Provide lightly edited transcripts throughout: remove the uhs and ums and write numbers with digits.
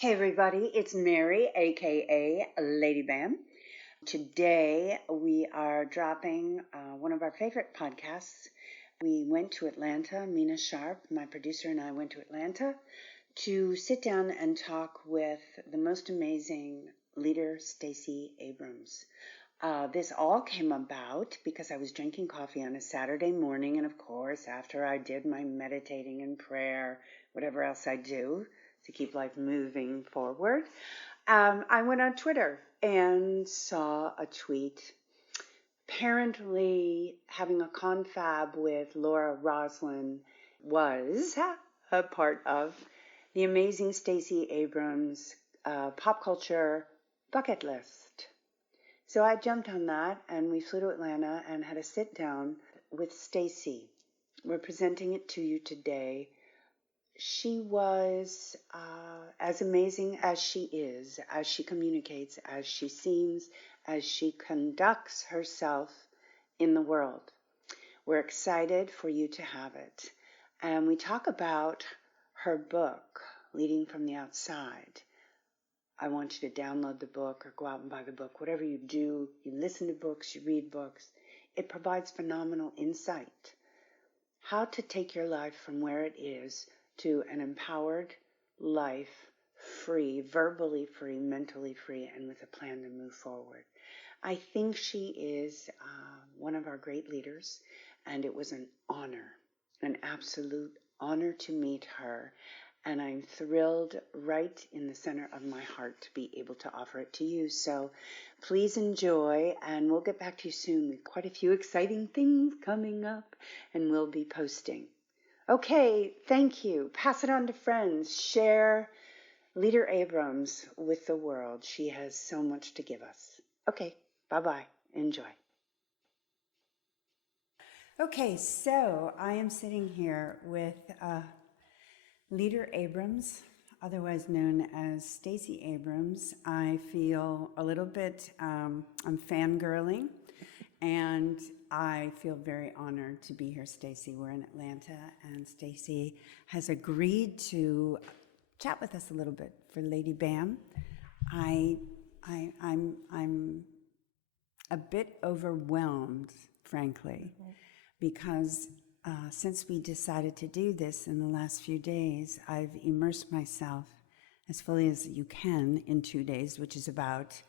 Hey everybody, it's Mary, aka Lady Bam. Today we are dropping one of our favorite podcasts. We went to Atlanta, Mina Sharp, my producer, and I went to Atlanta to sit down and talk with the most amazing leader, Stacey Abrams. This all came about because I was drinking coffee on a Saturday morning, and of course, after I did my meditating and prayer, whatever else I do to keep life moving forward, I went on Twitter and saw a tweet. Apparently, having a confab with Laura Roslin was a part of the amazing Stacey Abrams pop culture bucket list. So I jumped on that, and we flew to Atlanta and had a sit down with Stacey. We're presenting it to you today. She was as amazing as she is, as she communicates, as she seems, as she conducts herself in the world. We're excited for you to have it. And we talk about her book, Leading from the Outside. I want you to download the book or go out and buy the book. Whatever you do, you listen to books, you read books. It provides phenomenal insight. How to take your life from where it is to an empowered life, free, verbally free, mentally free, and with a plan to move forward. I think she is one of our great leaders, and it was an honor, an absolute honor to meet her. And I'm thrilled right in the center of my heart to be able to offer it to you. So please enjoy, and we'll get back to you soon with quite a few exciting things coming up, and we'll be posting. Okay, thank you. Pass it on to friends. Share Leader Abrams with the world. She has so much to give us. Okay, bye-bye. Enjoy. Okay, so I am sitting here with Leader Abrams, otherwise known as Stacey Abrams. I feel a little bit, I'm fangirling, and I feel very honored to be here, Stacey. We're in Atlanta, and Stacey has agreed to chat with us a little bit for Lady Bam. I'm a bit overwhelmed, frankly, because since we decided to do this in the last few days, I've immersed myself as fully as you can in 2 days, which is about,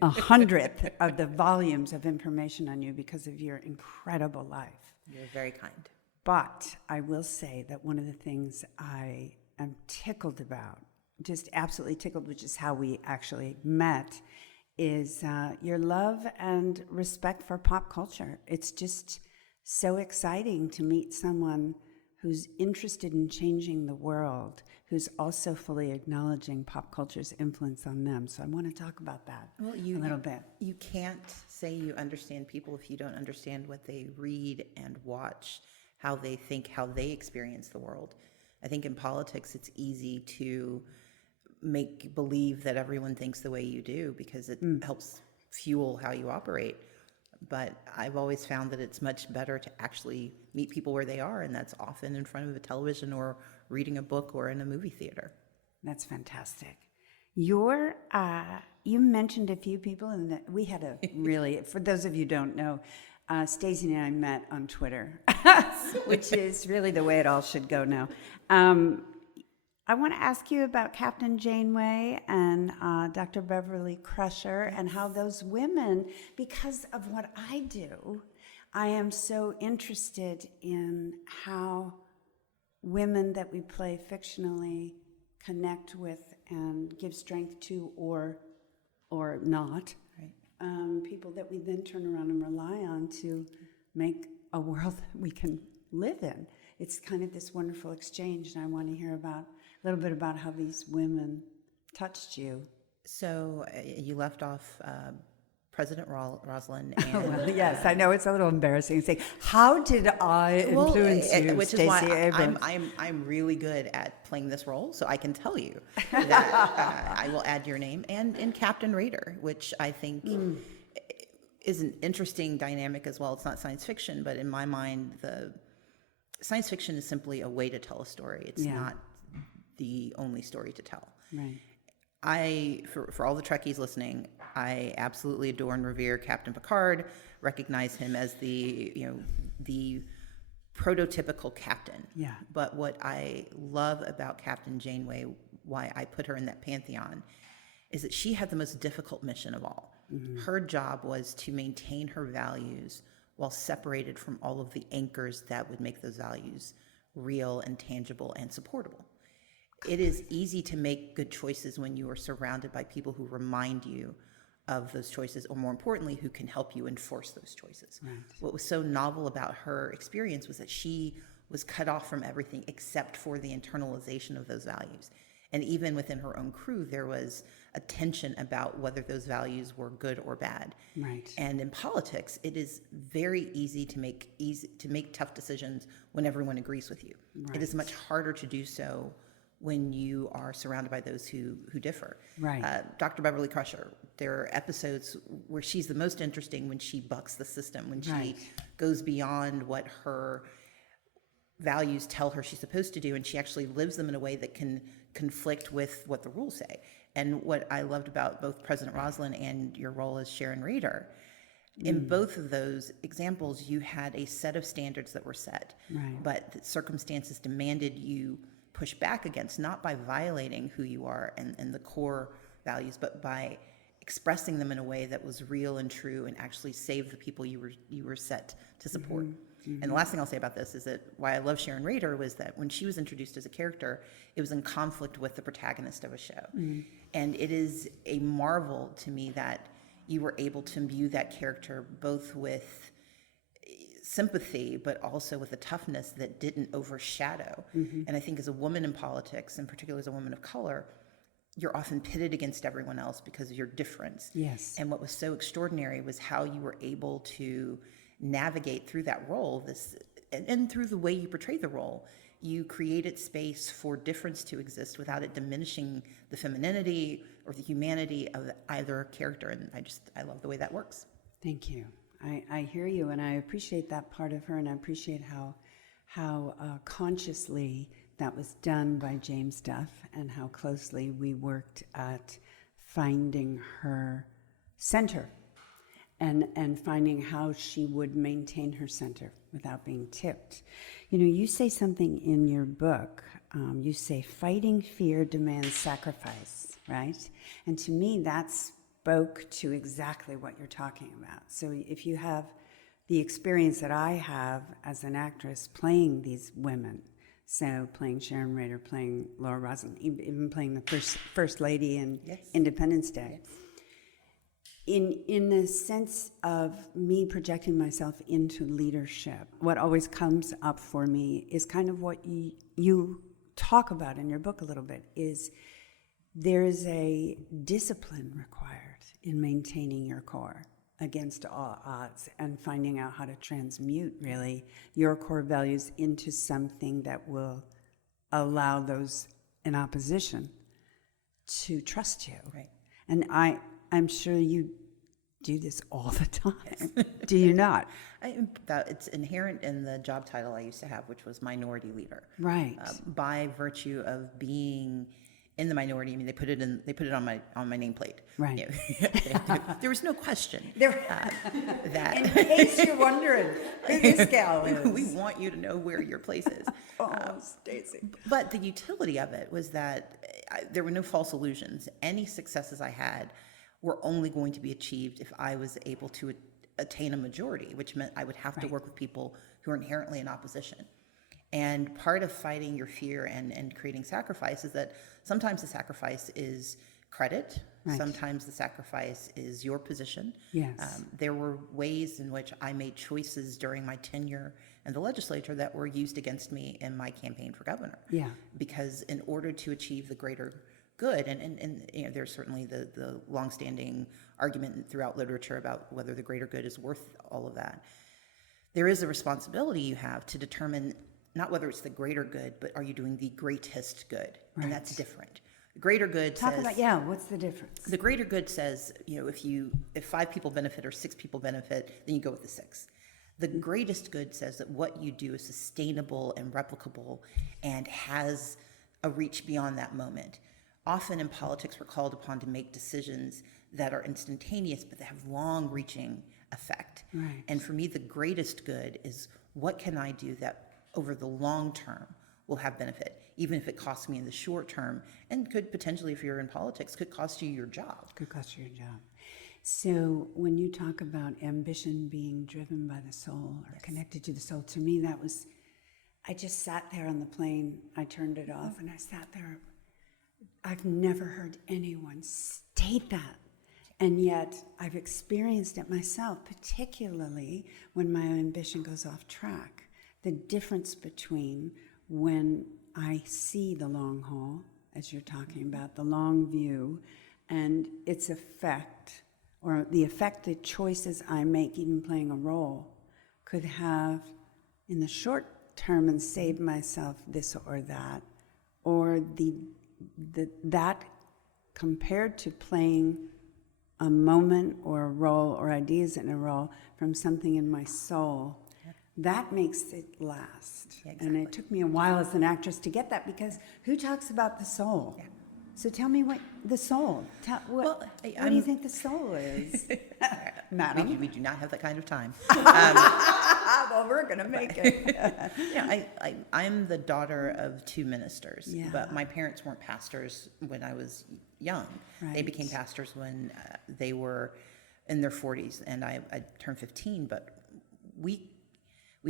a hundredth of the volumes of information on you because of your incredible life. You're very kind. But I will say that one of the things I am tickled about, just absolutely tickled, which is how we actually met, is your love and respect for pop culture. It's just so exciting to meet someone who's interested in changing the world, who's also fully acknowledging pop culture's influence on them. So I want to talk about that a little bit. You can't say you understand people if you don't understand what they read and watch, how they think, how they experience the world. I think in politics it's easy to make believe that everyone thinks the way you do because it helps fuel how you operate. But I've always found that it's much better to actually meet people where they are, and that's often in front of a television or reading a book or in a movie theater. That's fantastic. You mentioned a few people, and we had a really, for those of you who don't know, Stacey and I met on Twitter, which is really the way it all should go now. I want to ask you about Captain Janeway and Dr. Beverly Crusher and how those women, because of what I do, I am so interested in how women that we play fictionally connect with and give strength to or not. Right. People that we then turn around and rely on to make a world that we can live in. It's kind of this wonderful exchange, and I want to hear a little bit about how these women touched you. So you left off President Roslin. And, well, yes, I know it's a little embarrassing to say, how did I influence you, which Stacey is why Abrams? I'm really good at playing this role, so I can tell you that I will add your name and Captain Raider, which I think is an interesting dynamic as well. It's not science fiction, but in my mind, the science fiction is simply a way to tell a story. It's not the only story to tell. Right. For all the Trekkies listening, I absolutely adore and revere Captain Picard, recognize him as the prototypical captain. Yeah. But what I love about Captain Janeway, why I put her in that pantheon, is that she had the most difficult mission of all. Mm-hmm. Her job was to maintain her values while separated from all of the anchors that would make those values real and tangible and supportable. It is easy to make good choices when you are surrounded by people who remind you of those choices, or more importantly, who can help you enforce those choices. Right. What was so novel about her experience was that she was cut off from everything except for the internalization of those values. And even within her own crew, there was a tension about whether those values were good or bad. Right. And in politics, it is very easy to make tough decisions when everyone agrees with you. Right. It is much harder to do so when you are surrounded by those who differ. Right. Dr. Beverly Crusher, there are episodes where she's the most interesting when she bucks the system, when she goes beyond what her values tell her she's supposed to do, and she actually lives them in a way that can conflict with what the rules say. And what I loved about both President Roslin and your role as Sharon Rader, in both of those examples, you had a set of standards that were set, but the circumstances demanded you push back against, not by violating who you are and the core values, but by expressing them in a way that was real and true and actually saved the people you were set to support. Mm-hmm. And the last thing I'll say about this is that why I love Sharon Rader was that when she was introduced as a character, it was in conflict with the protagonist of a show. Mm-hmm. And it is a marvel to me that you were able to imbue that character both with sympathy, but also with a toughness that didn't overshadow. Mm-hmm. And I think as a woman in politics, and particularly as a woman of color, you're often pitted against everyone else because of your difference. Yes. And what was so extraordinary was how you were able to navigate through that role, and through the way you portrayed the role, you created space for difference to exist without it diminishing the femininity or the humanity of either character. And I love the way that works. Thank you. I hear you, and I appreciate that part of her, and I appreciate how consciously that was done by James Duff, and how closely we worked at finding her center and finding how she would maintain her center without being tipped. You know, you say something in your book. You say, fighting fear demands sacrifice, right? And to me, that spoke to exactly what you're talking about. So if you have the experience that I have as an actress playing these women, so playing Sharon Rader, playing Laura Roslin, even playing the first lady in Independence Day, in the sense of me projecting myself into leadership, what always comes up for me is kind of what you talk about in your book a little bit, is there is a discipline required in maintaining your core against all odds and finding out how to transmute really your core values into something that will allow those in opposition to trust you. Right. And I'm sure you do this all the time. Do you not? It's inherent in the job title I used to have, which was minority leader. Right. By virtue of being in the minority, I mean, they put it on my nameplate. Right. You know, there was no question that. In case you're wondering who this gal is, we want you to know where your place is. Stacey. But the utility of it was that there were no false illusions. Any successes I had were only going to be achieved if I was able to attain a majority, which meant I would have to work with people who are inherently in opposition. And part of fighting your fear and creating sacrifice is that sometimes the sacrifice is credit. Right. Sometimes the sacrifice is your position. Yes. There were ways in which I made choices during my tenure in the legislature that were used against me in my campaign for governor. Yeah. Because in order to achieve the greater good, and you know, there's certainly the longstanding argument throughout literature about whether the greater good is worth all of that. There is a responsibility you have to determine not whether it's the greater good, but are you doing the greatest good? Right. And that's different. The greater good says, what's the difference? The greater good says, you know, if 5 people benefit or 6 people benefit, then you go with the 6. The greatest good says that what you do is sustainable and replicable and has a reach beyond that moment. Often in politics, we're called upon to make decisions that are instantaneous, but that have long-reaching effect. Right. And for me, the greatest good is what can I do that over the long term will have benefit, even if it costs me in the short term, and could potentially, if you're in politics, could cost you your job. Could cost you your job. So when you talk about ambition being driven by the soul or connected to the soul, to me that was, I just sat there on the plane, I turned it off, and I sat there. I've never heard anyone state that. And yet I've experienced it myself, particularly when my ambition goes off track. The difference between when I see the long haul, as you're talking about, the long view, and its effect, or the effect that choices I make, even playing a role, could have in the short term and save myself this or that, or that compared to playing a moment or a role or ideas in a role from something in my soul, that makes it last. Yeah, exactly. And it took me a while as an actress to get that, because who talks about the soul? Yeah. So tell me what the soul. What do you think the soul is? Madam? We do not have that kind of time. Well, we're going to make it. I'm the daughter of two ministers, yeah. But my parents weren't pastors when I was young. Right. They became pastors when they were in their 40s, and I turned 15. But we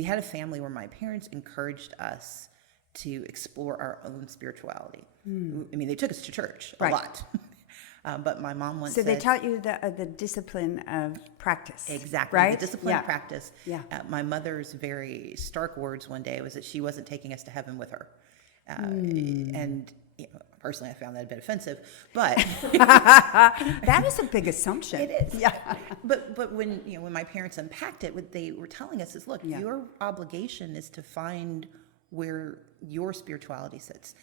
had a family where my parents encouraged us to explore our own spirituality. I mean, they took us to church a lot. But my mom once said... So they taught you the discipline of practice. Exactly. Right? The discipline of practice. Yeah. My mother's very stark words one day was that she wasn't taking us to heaven with her. And personally, I found that a bit offensive. But... That is a big assumption. It is. Yeah. But when my parents unpacked it, what they were telling us is, look, your obligation is to find where your spirituality sits.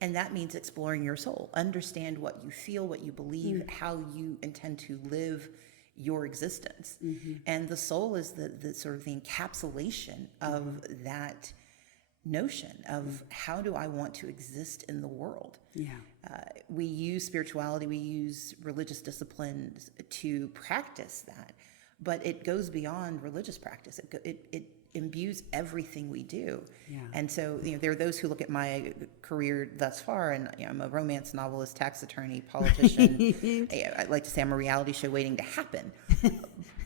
And that means exploring your soul. Understand what you feel, what you believe, how you intend to live your existence. Mm-hmm. And the soul is the sort of the encapsulation of that notion of how do I want to exist in the world. Yeah. We use spirituality, we use religious disciplines to practice that, but it goes beyond religious practice. It imbues everything we do. Yeah. And so, there are those who look at my career thus far, and I'm a romance novelist, tax attorney, politician. I like to say I'm a reality show waiting to happen.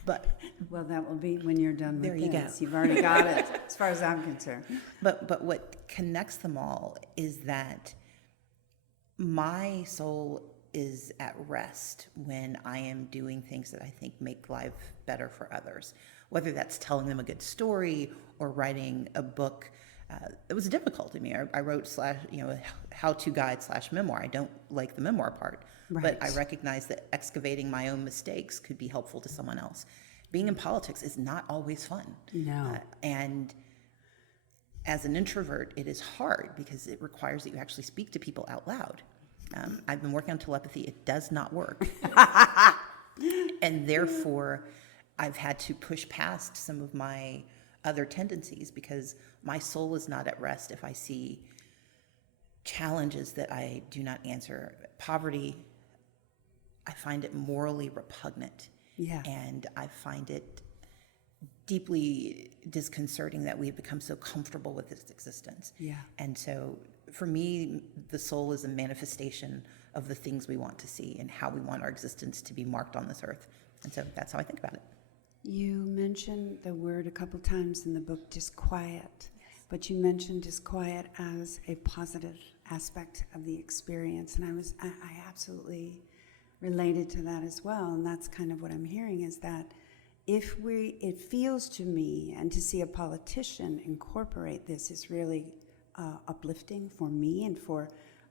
But well, that will be when you're done with there you this. go. You've already got it, as far as I'm concerned. But what connects them all is that my soul is at rest when I am doing things that I think make life better for others. Whether that's telling them a good story or writing a book. It was difficult to me. I wrote how-to guide / memoir. I don't like the memoir part, right. But I recognize that excavating my own mistakes could be helpful to someone else. Being in politics is not always fun. No. And as an introvert, it is hard because it requires that you actually speak to people out loud. I've been working on telepathy. It does not work. And therefore, I've had to push past some of my other tendencies because my soul is not at rest if I see challenges that I do not answer. Poverty, I find it morally repugnant. Yeah. And I find it deeply disconcerting that we've become so comfortable with its existence. Yeah. And so for me, the soul is a manifestation of the things we want to see and how we want our existence to be marked on this earth. And so that's how I think about it. You mentioned the word a couple times in the book, disquiet. Yes. But you mentioned disquiet as a positive aspect of the experience. And I absolutely related to that as well. And that's kind of what I'm hearing is that it feels to me, and to see a politician incorporate this is really uplifting for me and for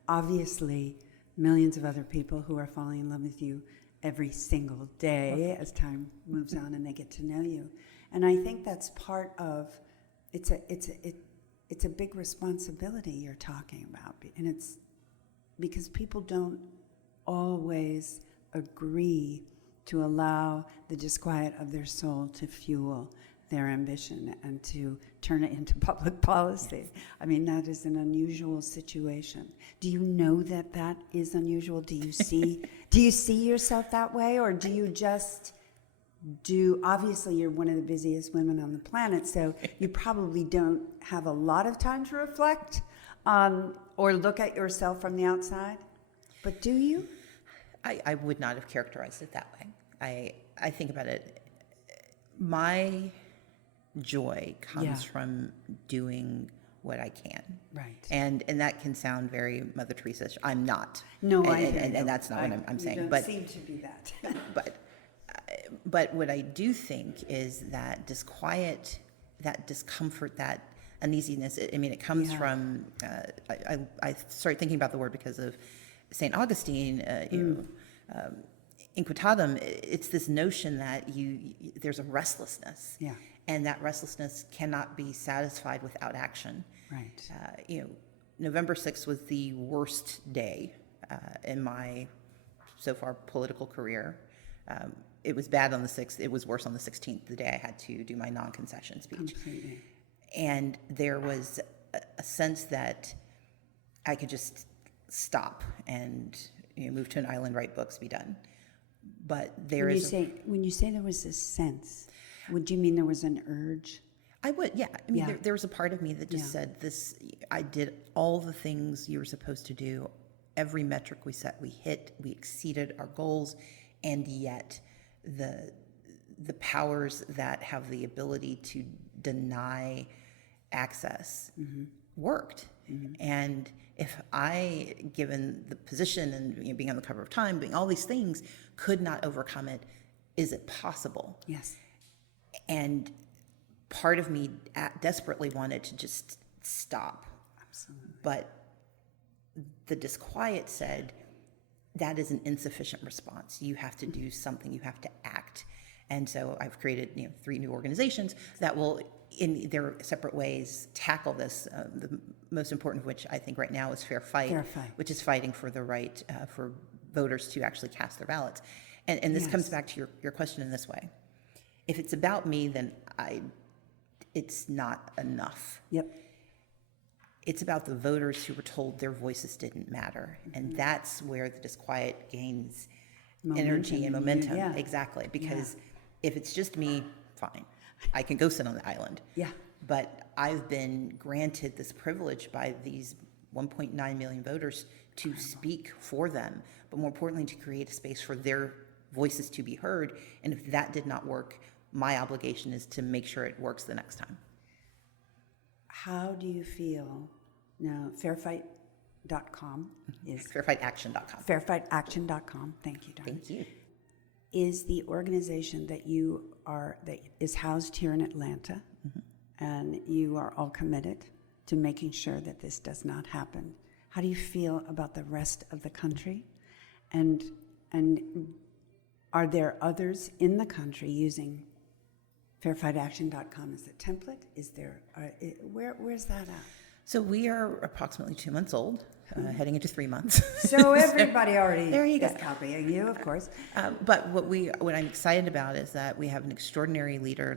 obviously millions of other people who are falling in love with you every single day as time moves on and they get to know you. And I think that's part of it's a big responsibility you're talking about, and it's because people don't always agree to allow the disquiet of their soul to fuel their ambition and to turn it into public policy. Yes. I mean, that is an unusual situation. Do you know that that is unusual? Do you see yourself that way, or do you just obviously you're one of the busiest women on the planet, so you probably don't have a lot of time to reflect or look at yourself from the outside, but do you? I would not have characterized it that way. I think about it, my joy comes from doing what I can. Right. And that can sound very Mother Teresa-ish. I'm not. No, and that's not what I'm saying. You don't but seem to be that. but what I do think is that disquiet, that discomfort, that uneasiness, it comes from, I started thinking about the word because of St. Augustine, inquitatum. It's this notion that there's a restlessness. Yeah. And that restlessness cannot be satisfied without action. Right. November 6th was the worst day in my so far political career. It was bad on the 6th. It was worse on the 16th, the day I had to do my non-concession speech. Completely. And there was a sense that I could just stop and move to an island, write books, be done. But when you say there was this sense, would you mean there was an urge? I would, yeah. There was a part of me that just said, I did all the things you were supposed to do. Every metric we set, we hit, we exceeded our goals, and yet the powers that have the ability to deny access worked. Mm-hmm. And if I, given the position and being on the cover of Time, doing all these things, could not overcome it, is it possible? Yes. And part of me desperately wanted to just stop. Absolutely. But the disquiet said, that is an insufficient response. You have to do something. You have to act. And so I've created 3 new organizations that will, in their separate ways, tackle this. The most important of which I think right now is Fair Fight, which is fighting for the right for voters to actually cast their ballots. And this comes back to your question in this way. If it's about me, then it's not enough. Yep. It's about the voters who were told their voices didn't matter. Mm-hmm. And that's where the disquiet gains energy and momentum. Yeah. Exactly. Because if it's just me, fine. I can go sit on the island. Yeah. But I've been granted this privilege by these 1.9 million voters to speak for them, but more importantly, to create a space for their voices to be heard. And if that did not work, my obligation is to make sure it works the next time. How do you feel? Now, fairfight.com is... Fairfightaction.com. Fairfightaction.com. Thank you, darling. Thank you. Is the organization that is housed here in Atlanta, and you are all committed to making sure that this does not happen. How do you feel about the rest of the country? And are there others in the country using fairfightaction.com as a template? Is there, where's that at? So we are approximately 2 months old, heading into 3 months. So everybody already there you is go. copying you, of course. But what I'm excited about is that we have an extraordinary leader,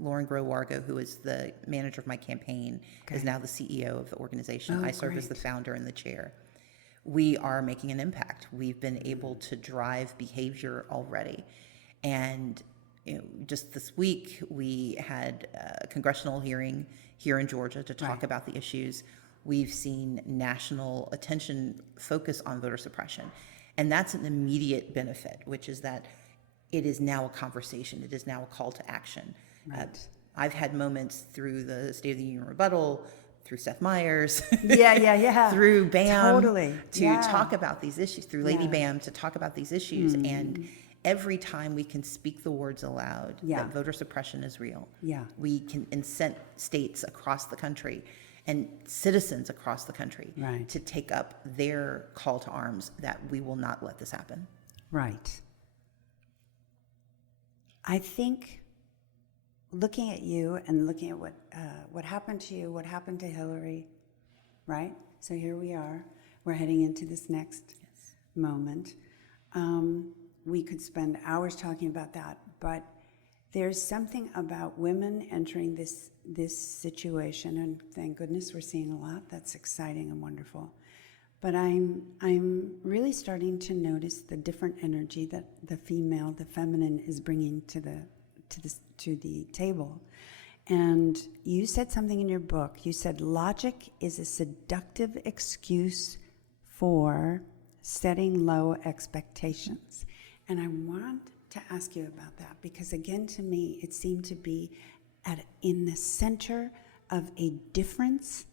Lauren Grow-Wargo, who is the manager of my campaign, is now the CEO of the organization. I serve as the founder and the chair. We are making an impact. We've been able to drive behavior already. And just this week, we had a congressional hearing here in Georgia to talk about the issues. We've seen national attention focus on voter suppression. And that's an immediate benefit, which is that it is now a conversation. It is now a call to action. Right. I've had moments through the State of the Union rebuttal, through Seth Meyers, through BAM, to talk about these issues, through Lady BAM to talk about these issues. And every time we can speak the words aloud that voter suppression is real, we can incent states across the country and citizens across the country to take up their call to arms that we will not let this happen. Right. I think looking at you and looking at what happened to you, what happened to Hillary, right? So here we are. We're heading into this next moment. We could spend hours talking about that, but there's something about women entering this situation, and thank goodness we're seeing a lot. That's exciting and wonderful. But I'm really starting to notice the different energy that the feminine is bringing to the table. And you said something in your book. You said logic is a seductive excuse for setting low expectations. And I want to ask you about that because, again, to me, it seemed to be in the center of a difference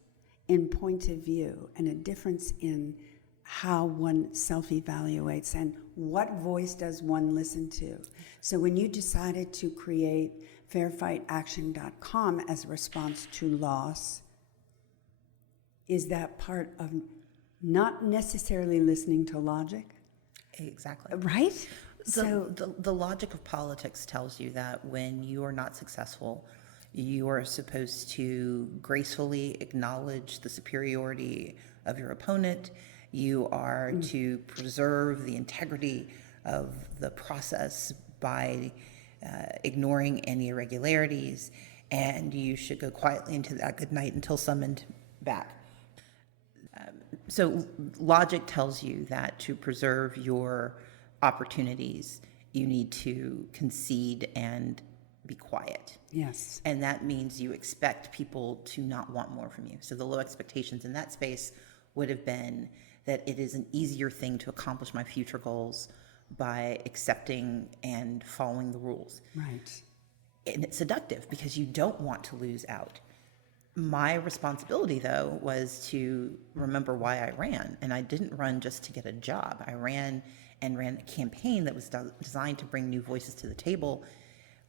in point of view and a difference in how one self-evaluates and what voice does one listen to. So when you decided to create fairfightaction.com as a response to loss, is that part of not necessarily listening to logic? Exactly. Right? So the logic of politics tells you that when you are not successful, you are supposed to gracefully acknowledge the superiority of your opponent. You are to preserve the integrity of the process by ignoring any irregularities, and you should go quietly into that good night until summoned back. So logic tells you that to preserve your opportunities, you need to concede and be quiet. Yes. And that means you expect people to not want more from you. So the low expectations in that space would have been that it is an easier thing to accomplish my future goals by accepting and following the rules. Right. And it's seductive because you don't want to lose out. My responsibility, though, was to remember why I ran. And I didn't run just to get a job. I ran a campaign that was designed to bring new voices to the table,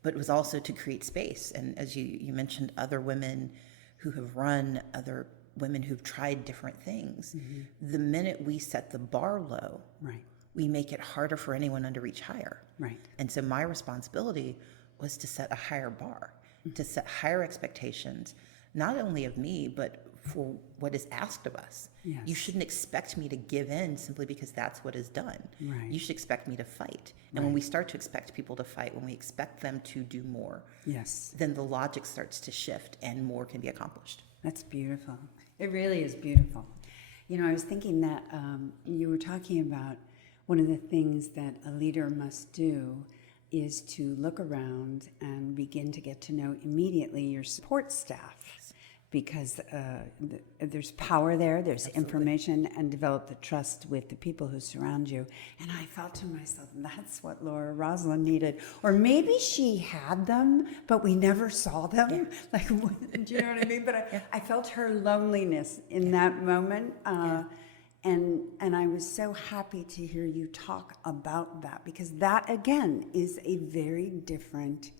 but it was also to create space. And as you mentioned, other women who have run, other women who've tried different things. Mm-hmm. The minute we set the bar low, right, we make it harder for anyone to reach higher. Right. And so my responsibility was to set a higher bar, to set higher expectations, not only of me, but for what is asked of us. Yes. You shouldn't expect me to give in simply because that's what is done. Right. You should expect me to fight. And when we start to expect people to fight, when we expect them to do more, yes, then the logic starts to shift and more can be accomplished. That's beautiful. It really is beautiful. You know, I was thinking that you were talking about one of the things that a leader must do is to look around and begin to get to know immediately your support staff. Because there's power there, there's Absolutely. information, and develop the trust with the people who surround you. And I thought to myself, that's what Laura Roslin needed. Or maybe she had them, but we never saw them. Yeah. Like, do you know what I mean? But I felt her loneliness in that moment. And I was so happy to hear you talk about that, because that, again, is a very different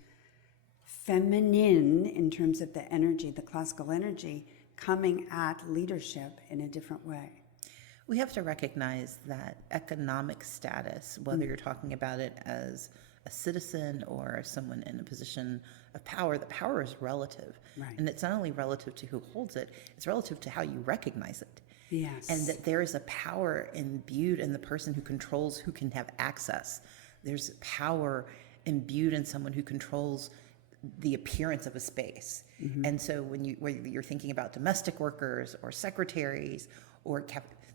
feminine in terms of the energy, the classical energy, coming at leadership in a different way. We have to recognize that economic status, whether you're talking about it as a citizen or someone in a position of power, the power is relative. Right. And it's not only relative to who holds it, it's relative to how you recognize it. Yes. And that there is a power imbued in the person who controls who can have access. There's power imbued in someone who controls the appearance of a space. Mm-hmm. And so whether you're thinking about domestic workers or secretaries or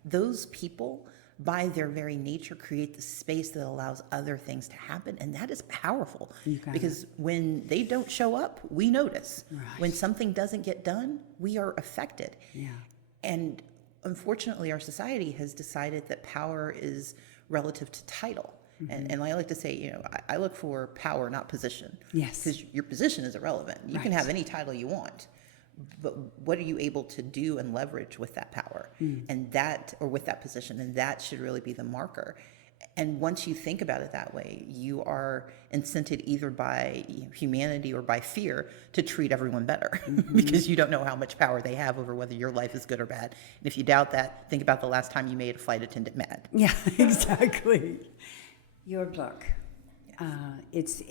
those people, by their very nature, create the space that allows other things to happen. And that is powerful because when they don't show up, we notice. Right. When something doesn't get done, we are affected. Yeah. And unfortunately, our society has decided that power is relative to title. Mm-hmm. And I like to say, I look for power, not position. Yes. Because your position is irrelevant. You can have any title you want, but what are you able to do and leverage with that power or with that position? And that should really be the marker. And once you think about it that way, you are incented either by humanity or by fear to treat everyone better because you don't know how much power they have over whether your life is good or bad. And if you doubt that, think about the last time you made a flight attendant mad. Yeah, exactly. Your book, it's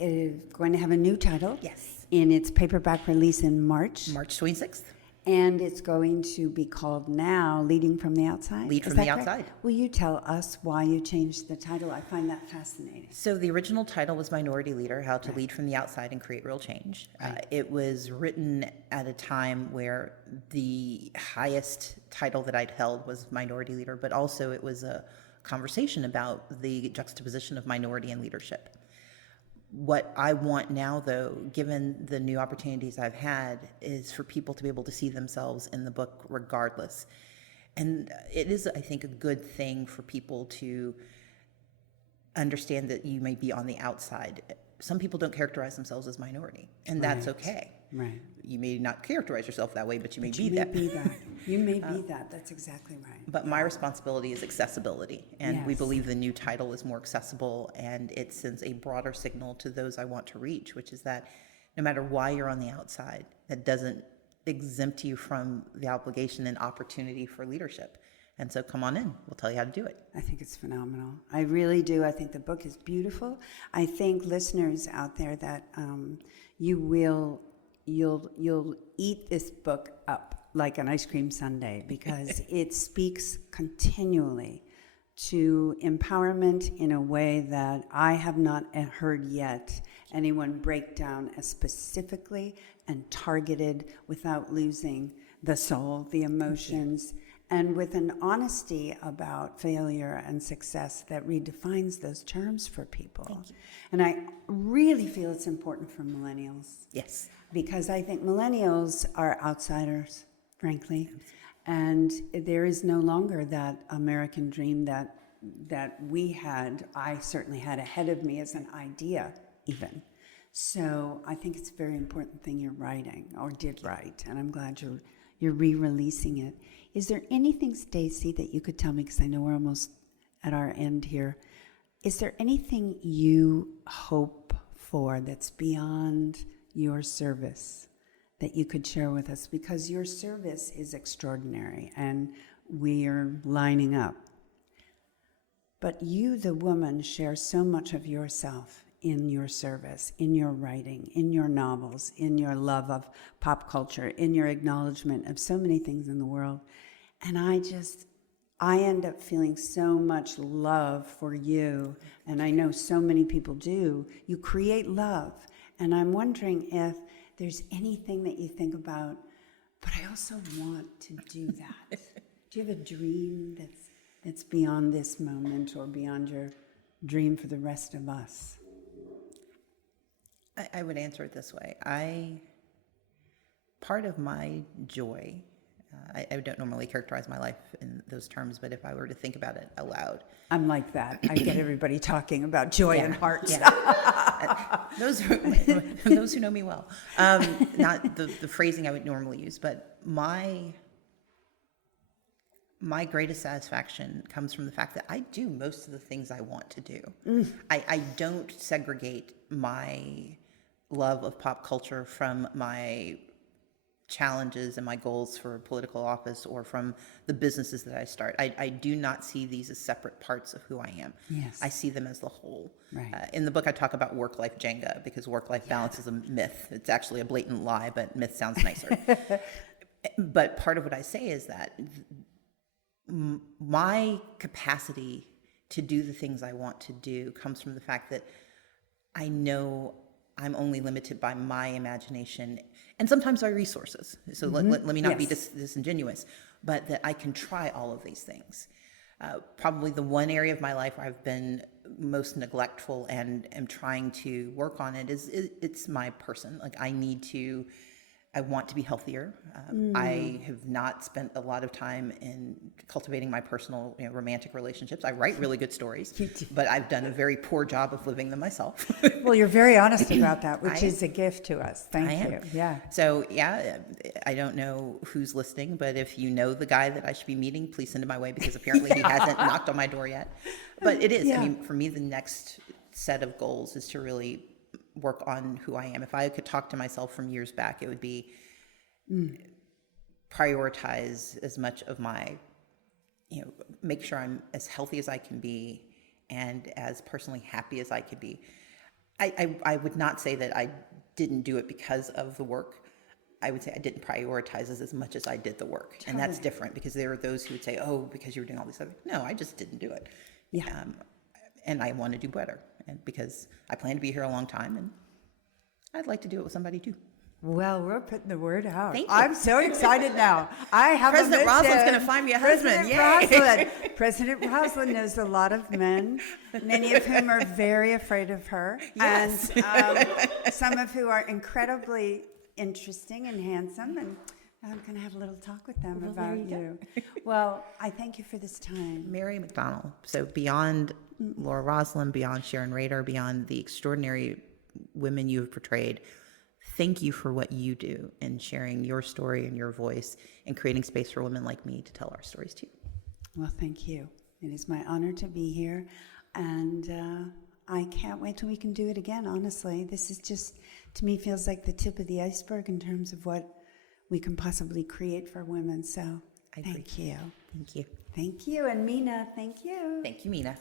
going to have a new title. Yes. In its paperback release in March. March 26th. And it's going to be called now Leading from the Outside? Lead from the Outside. Will you tell us why you changed the title? I find that fascinating. So the original title was Minority Leader, How to Lead from the Outside and Create Real Change. It was written at a time where the highest title that I'd held was Minority Leader, but also it was a conversation about the juxtaposition of minority and leadership. What I want now, though, given the new opportunities I've had, is for people to be able to see themselves in the book regardless. And it is, I think, a good thing for people to understand that you may be on the outside. Some people don't characterize themselves as minority, and that's okay. Right. You may not characterize yourself that way, but you may be You that. may be that. You may be that. That's exactly right. But my responsibility is accessibility, and we Yes. believe the new title is more accessible, and it sends a broader signal to those I want to reach, which is that no matter why you're on the outside, that doesn't exempt you from the obligation and opportunity for leadership. And so come on in, we'll tell you how to do it. I think it's phenomenal. I really do. I think the book is beautiful. I think listeners out there that you'll eat this book up like an ice cream sundae, because it speaks continually to empowerment in a way that I have not heard yet anyone break down as specifically and targeted without losing the soul, the emotions, and with an honesty about failure and success that redefines those terms for people. And I really feel it's important for millennials. Yes. Because I think millennials are outsiders, frankly. And there is no longer that American dream that we had, I certainly had ahead of me as an idea even. So I think it's a very important thing you're writing, or did write, and I'm glad you're re-releasing it. Is there anything, Stacey, that you could tell me, because I know we're almost at our end here, is there anything you hope for that's beyond your service that you could share with us? Because your service is extraordinary, and we're lining up. But you, the woman, share so much of yourself in your service, in your writing, in your novels, in your love of pop culture, in your acknowledgement of so many things in the world. And I end up feeling so much love for you, and I know so many people do. You create love, and I'm wondering if there's anything that you think about, but I also want to do that. Do you have a dream that's beyond this moment, or beyond your dream for the rest of us? I would answer it this way. Part of my joy, I don't normally characterize my life in those terms, but if I were to think about it aloud. I'm like that. I get everybody talking about joy and hearts. Yeah. Those who know me well. Not the phrasing I would normally use, but my greatest satisfaction comes from the fact that I do most of the things I want to do. I don't segregate my love of pop culture from my challenges and my goals for political office or from the businesses that I start. I do not see these as separate parts of who I am. Yes. I see them as the whole. Right. In the book, I talk about work-life Jenga, because work-life balance is a myth. It's actually a blatant lie, but myth sounds nicer. But part of what I say is that my capacity to do the things I want to do comes from the fact that I know I'm only limited by my imagination and sometimes by resources. So let me not be disingenuous, but that I can try all of these things. Probably the one area of my life where I've been most neglectful and am trying to work on it is it's my person. Like I want to be healthier. I have not spent a lot of time in cultivating my personal, romantic relationships. I write really good stories, but I've done a very poor job of living them myself. Well, you're very honest about that, which is a gift to us. Thank you. Yeah. So, I don't know who's listening, but if you know the guy that I should be meeting, please send him my way, because apparently he hasn't knocked on my door yet. But it is. Yeah. I mean, for me, the next set of goals is to really work on who I am. If I could talk to myself from years back, it would be prioritize as much of my, make sure I'm as healthy as I can be and as personally happy as I could be. I would not say that I didn't do it because of the work. I would say I didn't prioritize as much as I did the work. Totally. And that's different, because there are those who would say, oh, because you were doing all these other. No, I just didn't do it. Yeah. And I want to do better, and because I plan to be here a long time, and I'd like to do it with somebody too. Well, we're putting the word out. Thank you. I'm so excited now. I have President a mission. Roslin's going to find me a husband. President Roslin. President Roslin knows a lot of men, many of whom are very afraid of her, Yes. and some of who are incredibly interesting and handsome. And I'm going to have a little talk with them about you. Well, I thank you for this time. Mary McDonnell. So beyond Laura Roslin, beyond Sharon Rader, beyond the extraordinary women you have portrayed, thank you for what you do in sharing your story and your voice and creating space for women like me to tell our stories too. Well, thank you. It is my honor to be here, and I can't wait till we can do it again, honestly. This is just, to me, feels like the tip of the iceberg in terms of what we can possibly create for women. So thank you. Thank you. Thank you. And Mina, thank you. Thank you, Mina.